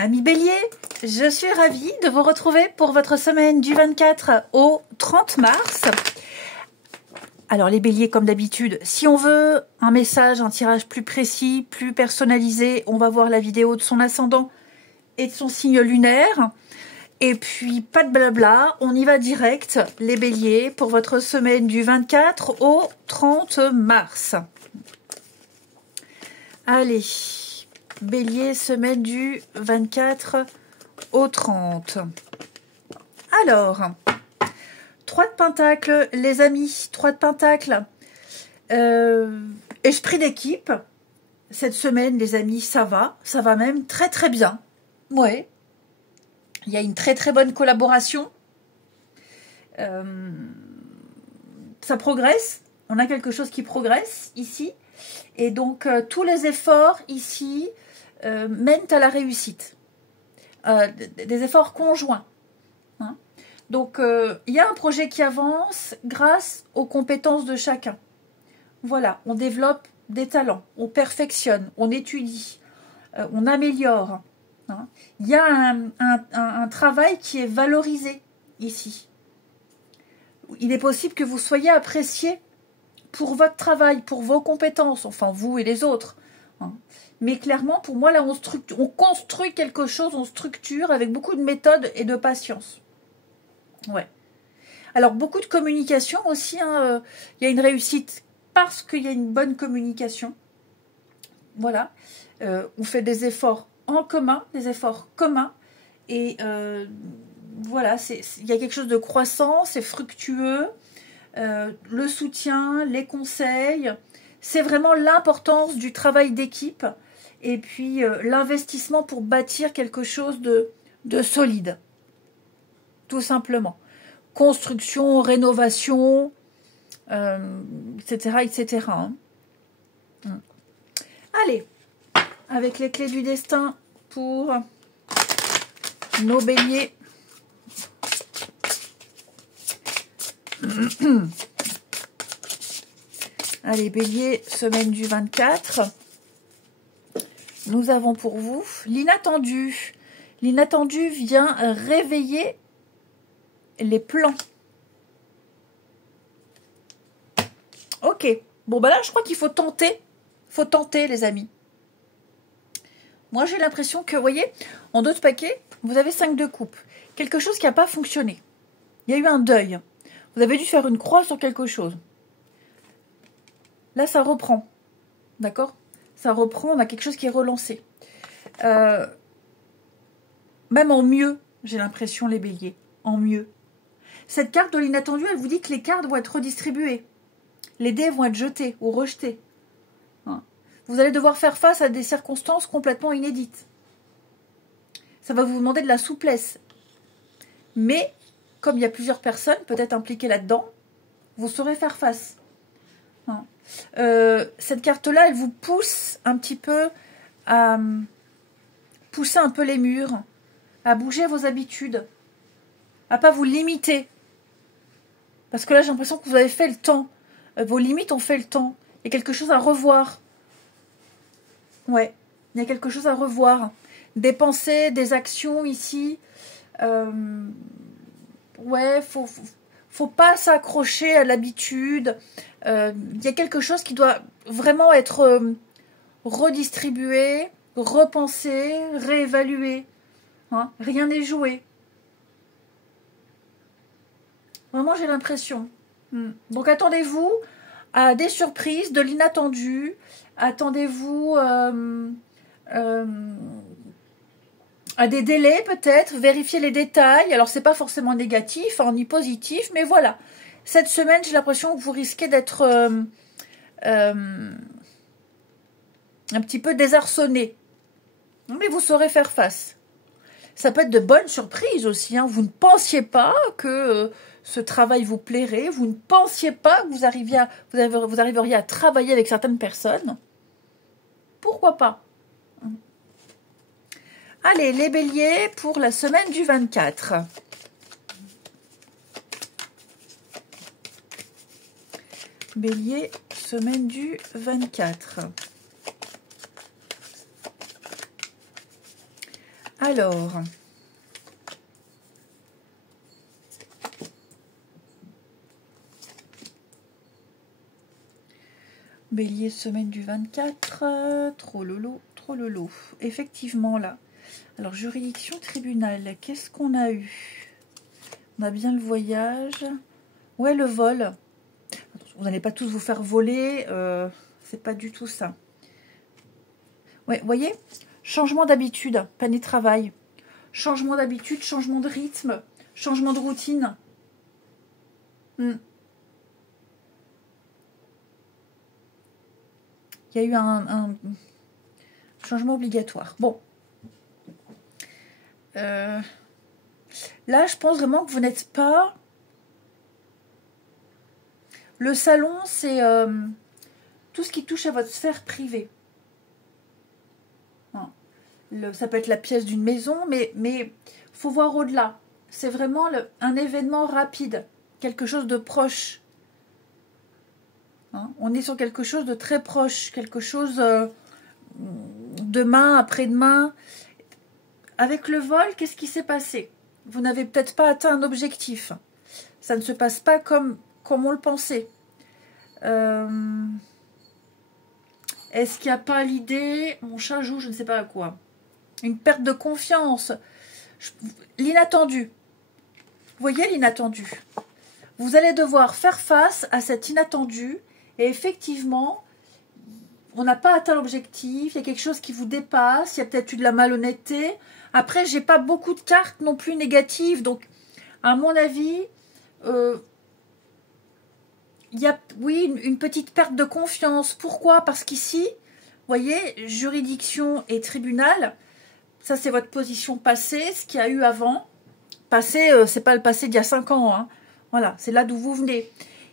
Amis Bélier, je suis ravie de vous retrouver pour votre semaine du 24 au 30 mars. Alors les Béliers, comme d'habitude, si on veut un message, un tirage plus précis, plus personnalisé, on va voir la vidéo de son ascendant et de son signe lunaire. Et puis, pas de blabla, on y va direct, les Béliers, pour votre semaine du 24 au 30 mars. Allez, Bélier, semaine du 24 au 30. Alors, 3 de Pentacles, les amis, 3 de Pentacles. Esprit d'équipe. Cette semaine, les amis, ça va même très très bien. Ouais. Il y a une très très bonne collaboration. Ça progresse. On a quelque chose qui progresse ici. Et donc, tous les efforts ici mènent à la réussite. Des efforts conjoints. Hein. Donc, il y a un projet qui avance grâce aux compétences de chacun. Voilà, on développe des talents, on perfectionne, on étudie, on améliore. Hein. Il y a un travail qui est valorisé ici. Il est possible que vous soyez apprécié pour votre travail, pour vos compétences, enfin vous et les autres. Hein. Mais clairement, pour moi, là, on construit quelque chose, on structure avec beaucoup de méthode et de patience. Ouais. Alors, beaucoup de communication aussi. Hein, il y a une réussite parce qu'il y a une bonne communication. Voilà. On fait des efforts en commun, des efforts communs. Et voilà, il y a quelque chose de croissant, c'est fructueux. Le soutien, les conseils, c'est vraiment l'importance du travail d'équipe et puis l'investissement pour bâtir quelque chose de solide. Tout simplement. Construction, rénovation, etc. etc. Hein. Allez, avec les clés du destin pour nos béliers. Allez, bélier, semaine du 24. Nous avons pour vous l'inattendu. L'inattendu vient réveiller les plans. Ok. Bon, bah là, je crois qu'il faut tenter. Faut tenter, les amis. Moi, j'ai l'impression que, vous voyez, en 2 de paquets, vous avez 5 de coupe. Quelque chose qui n'a pas fonctionné. Il y a eu un deuil. Vous avez dû faire une croix sur quelque chose. Là, ça reprend. D'accord? Ça reprend, on a quelque chose qui est relancé. Même en mieux, j'ai l'impression, les béliers. En mieux. Cette carte de l'inattendu, elle vous dit que les cartes vont être redistribuées. Les dés vont être jetés ou rejetés. Hein? Vous allez devoir faire face à des circonstances complètement inédites. Ça va vous demander de la souplesse. Mais, comme il y a plusieurs personnes peut-être impliquées là-dedans, vous saurez faire face. Hein? Cette carte-là, elle vous pousse un petit peu à pousser un peu les murs, à bouger vos habitudes, à pas vous limiter. Parce que là, j'ai l'impression que vous avez fait le temps. Vos limites ont fait le temps. Il y a quelque chose à revoir. Ouais, il y a quelque chose à revoir. Des pensées, des actions ici. Ouais, faut pas s'accrocher à l'habitude. Il y a quelque chose qui doit vraiment être redistribué, repensé, réévalué. Hein? Rien n'est joué. Vraiment, j'ai l'impression. Donc, attendez-vous à des surprises, de l'inattendu. Attendez-vous à des délais, peut-être. Vérifiez les détails. Alors, c'est pas forcément négatif, hein, ni positif, mais voilà. Cette semaine, j'ai l'impression que vous risquez d'être un petit peu désarçonné. Mais vous saurez faire face. Ça peut être de bonnes surprises aussi. Hein. Vous ne pensiez pas que ce travail vous plairait. Vous ne pensiez pas que vous arriveriez à travailler avec certaines personnes. Pourquoi pas? Allez, les béliers pour la semaine du 24. Bélier, semaine du 24. Alors, Bélier, semaine du 24, trop lolo, trop lolo. Effectivement, là. Alors, juridiction, tribunal, qu'est-ce qu'on a eu? On a bien le voyage. Ouais, le vol. Vous n'allez pas tous vous faire voler, c'est pas du tout ça. Ouais, vous voyez? Changement d'habitude, panier de travail. Changement d'habitude, changement de rythme, changement de routine. Il y a eu un changement obligatoire. Bon. Là, je pense vraiment que vous n'êtes pas... Le salon, c'est tout ce qui touche à votre sphère privée. Ça peut être la pièce d'une maison, mais faut voir au-delà. C'est vraiment un événement rapide, quelque chose de proche. On est sur quelque chose de très proche, quelque chose demain, après-demain. Avec le vol, qu'est-ce qui s'est passé? Vous n'avez peut-être pas atteint un objectif. Ça ne se passe pas comme on le pensait. Est-ce qu'il n'y a pas l'idée, mon chat joue je ne sais pas à quoi, une perte de confiance, l'inattendu. Vous voyez l'inattendu. Vous allez devoir faire face à cet inattendu et effectivement, on n'a pas atteint l'objectif, il y a quelque chose qui vous dépasse, il y a peut-être eu de la malhonnêteté. Après, j'ai pas beaucoup de cartes non plus négatives, donc à mon avis, il y a, oui, une petite perte de confiance. Pourquoi? Parce qu'ici, vous voyez, juridiction et tribunal, ça c'est votre position passée, ce qu'il y a eu avant. Passé, c'est pas le passé d'il y a 5 ans, hein. Voilà, c'est là d'où vous venez.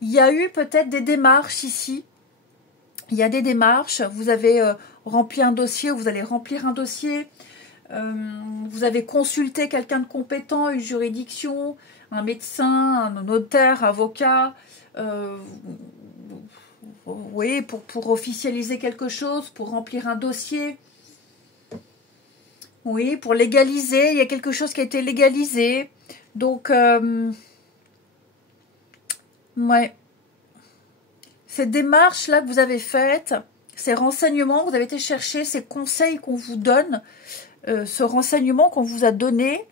Il y a eu peut-être des démarches ici. Il y a des démarches. Vous avez rempli un dossier, ou vous allez remplir un dossier. Vous avez consulté quelqu'un de compétent, une juridiction, un médecin, un notaire, avocat. Oui, pour officialiser quelque chose, pour remplir un dossier. Oui, pour légaliser. Il y a quelque chose qui a été légalisé. Donc, ouais. Ces démarches-là que vous avez faites, ces renseignements que vous avez été chercher, ces conseils qu'on vous donne, ce renseignement qu'on vous a donné,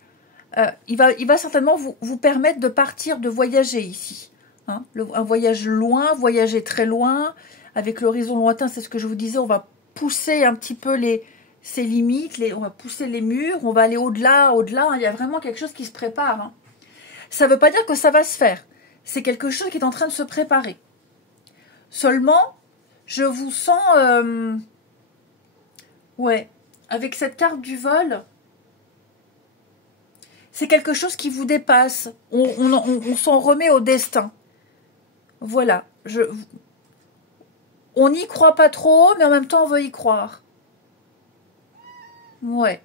il va certainement vous permettre de partir, de voyager ici. Hein, un voyage loin, voyager très loin, avec l'horizon lointain, c'est ce que je vous disais, on va pousser un petit peu ses limites, on va pousser les murs, on va aller au-delà, au-delà, hein, il y a vraiment quelque chose qui se prépare. Hein. Ça ne veut pas dire que ça va se faire, c'est quelque chose qui est en train de se préparer. Seulement, je vous sens, ouais, avec cette carte du vol, c'est quelque chose qui vous dépasse, on s'en remet au destin. Voilà, on n'y croit pas trop, mais en même temps, on veut y croire. Ouais.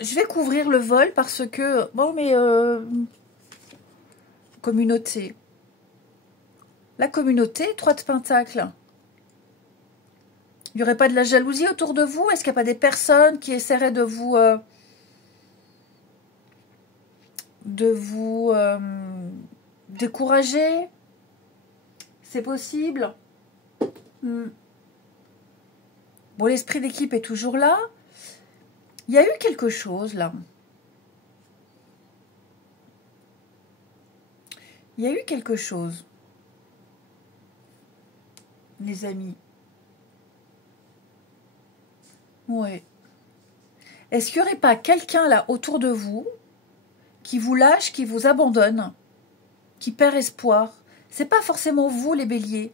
Je vais couvrir le vol parce que... Bon, mais... communauté. La communauté, 3 de pentacles. Il n'y aurait pas de la jalousie autour de vous? Est-ce qu'il n'y a pas des personnes qui essaieraient de vous... décourager? C'est possible. Bon, l'esprit d'équipe est toujours là. Il y a eu quelque chose, là. Il y a eu quelque chose. Les amis. Ouais. Est-ce qu'il n'y aurait pas quelqu'un, là, autour de vous, qui vous lâche, qui vous abandonne, qui perd espoir? C'est pas forcément vous, les béliers.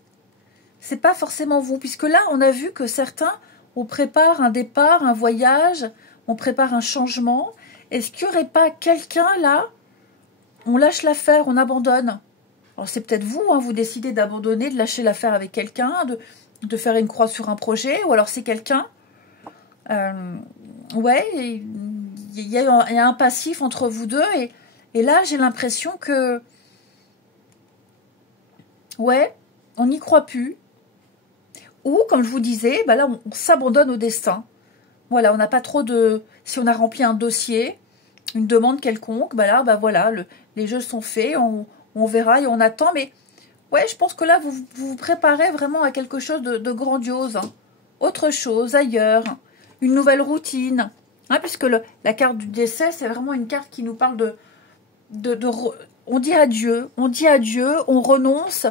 C'est pas forcément vous. Puisque là, on a vu que certains, on prépare un départ, un voyage, on prépare un changement. Est-ce qu'il n'y aurait pas quelqu'un, là, on lâche l'affaire, on abandonne? Alors, c'est peut-être vous, hein, vous décidez d'abandonner, de lâcher l'affaire avec quelqu'un, de faire une croix sur un projet, ou alors c'est quelqu'un... ouais, il y a un passif entre vous deux, et là, j'ai l'impression que... Ouais, on n'y croit plus. Ou, comme je vous disais, bah là, on s'abandonne au destin. Voilà, on n'a pas trop de... Si on a rempli un dossier, une demande quelconque, bah là, bah voilà, les jeux sont faits, on verra et on attend. Mais ouais, je pense que là, vous vous préparez vraiment à quelque chose de grandiose. Hein. Autre chose, ailleurs, une nouvelle routine. Hein, puisque la carte du décès, c'est vraiment une carte qui nous parle on dit adieu, on renonce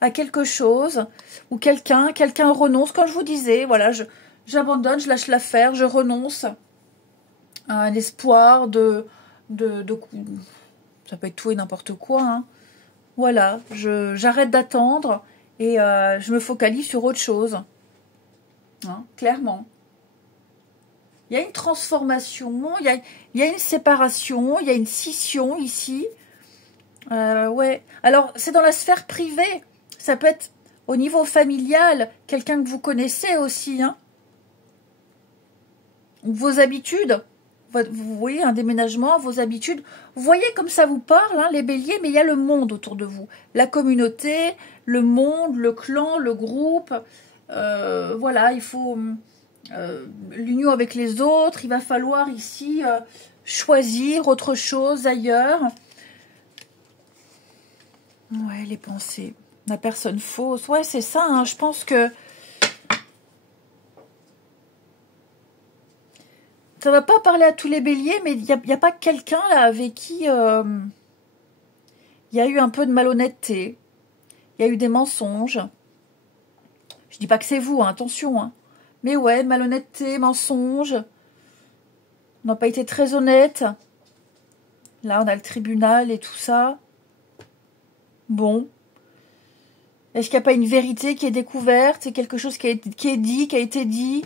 à quelque chose, ou quelqu'un renonce, comme je vous disais, voilà, j'abandonne, je lâche l'affaire, je renonce à un espoir ça peut être tout et n'importe quoi, hein. Voilà, j'arrête d'attendre et je me focalise sur autre chose, hein, clairement. Il y a une transformation, il y a une séparation, il y a une scission ici. Ouais. Alors, c'est dans la sphère privée. Ça peut être au niveau familial, quelqu'un que vous connaissez aussi. Hein. Vos habitudes. Vous voyez, un déménagement, vos habitudes. Vous voyez comme ça vous parle, hein, les béliers, mais il y a le monde autour de vous. La communauté, le monde, le clan, le groupe. Voilà, il faut... l'union avec les autres, il va falloir ici choisir autre chose ailleurs. Ouais, les pensées. La personne fausse. Ouais, c'est ça, hein, je pense que ça va pas parler à tous les béliers, mais il n'y a pas quelqu'un là avec qui il y a eu un peu de malhonnêteté, il y a eu des mensonges. Je dis pas que c'est vous, hein, attention, hein. Mais ouais, malhonnêteté, mensonge. On n'a pas été très honnête. Là, on a le tribunal et tout ça. Bon. Est-ce qu'il n'y a pas une vérité qui est découverte? C'est quelque chose qui est dit, qui a été dit.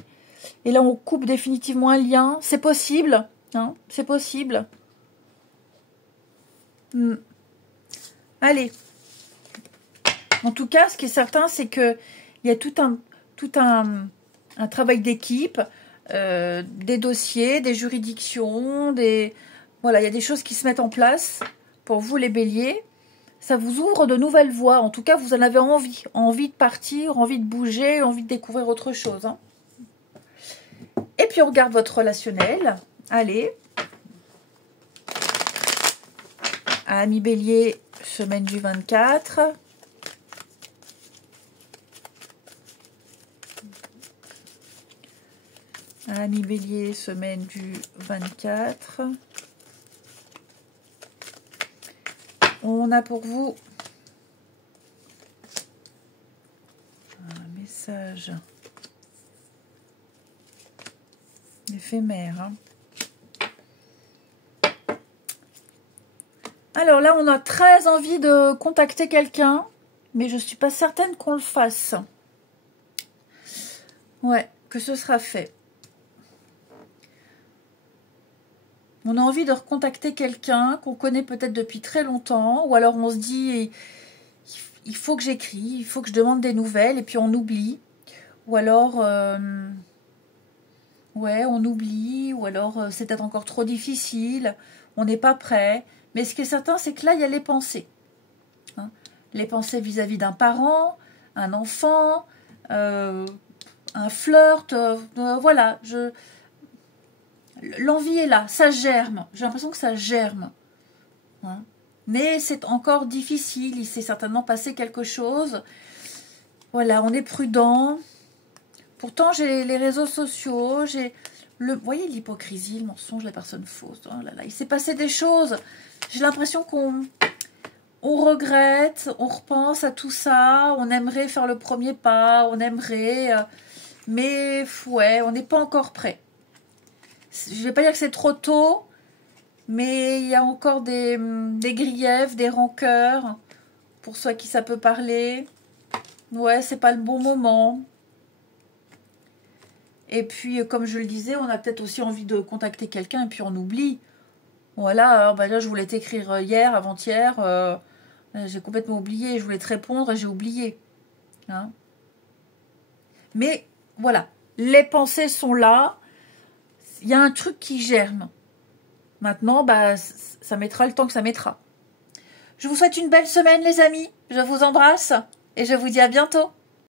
Et là, on coupe définitivement un lien. C'est possible. Hein, c'est possible. Allez. En tout cas, ce qui est certain, c'est qu'il y a tout un travail d'équipe, des dossiers, des juridictions, voilà, il y a des choses qui se mettent en place pour vous les béliers. Ça vous ouvre de nouvelles voies. En tout cas, vous en avez envie de partir, envie de bouger, envie de découvrir autre chose. Hein. Et puis on regarde votre relationnel. Allez. Amis bélier, semaine du 24. Amis bélier, semaine du 24. On a pour vous un message éphémère. Hein. Alors là, on a très envie de contacter quelqu'un, mais je ne suis pas certaine qu'on le fasse. Ouais, que ce sera fait. On a envie de recontacter quelqu'un qu'on connaît peut-être depuis très longtemps, ou alors on se dit, il faut que j'écris, il faut que je demande des nouvelles, et puis on oublie. Ou alors, ouais, on oublie, ou alors c'est peut-être encore trop difficile, on n'est pas prêt. Mais ce qui est certain, c'est que là, il y a les pensées. Hein, les pensées vis-à-vis d'un parent, un enfant, un flirt, voilà, l'envie est là, ça germe. J'ai l'impression que ça germe. Hein. Mais c'est encore difficile. Il s'est certainement passé quelque chose. Voilà, on est prudent. Pourtant, j'ai les réseaux sociaux. Vous voyez l'hypocrisie, le mensonge, la personne fausse. Oh là là, il s'est passé des choses. J'ai l'impression qu'on regrette, on repense à tout ça. On aimerait faire le premier pas. On aimerait... mais ouais, on n'est pas encore prêt. Je ne vais pas dire que c'est trop tôt, mais il y a encore des griefs, des rancœurs, pour ceux à qui ça peut parler. Ouais, c'est pas le bon moment. Et puis, comme je le disais, on a peut-être aussi envie de contacter quelqu'un et puis on oublie. Voilà, alors, bah là, je voulais t'écrire hier, avant-hier, j'ai complètement oublié, je voulais te répondre et j'ai oublié. Hein. Mais, voilà, les pensées sont là. Il y a un truc qui germe. Maintenant, bah, ça mettra le temps que ça mettra. Je vous souhaite une belle semaine, les amis. Je vous embrasse et je vous dis à bientôt.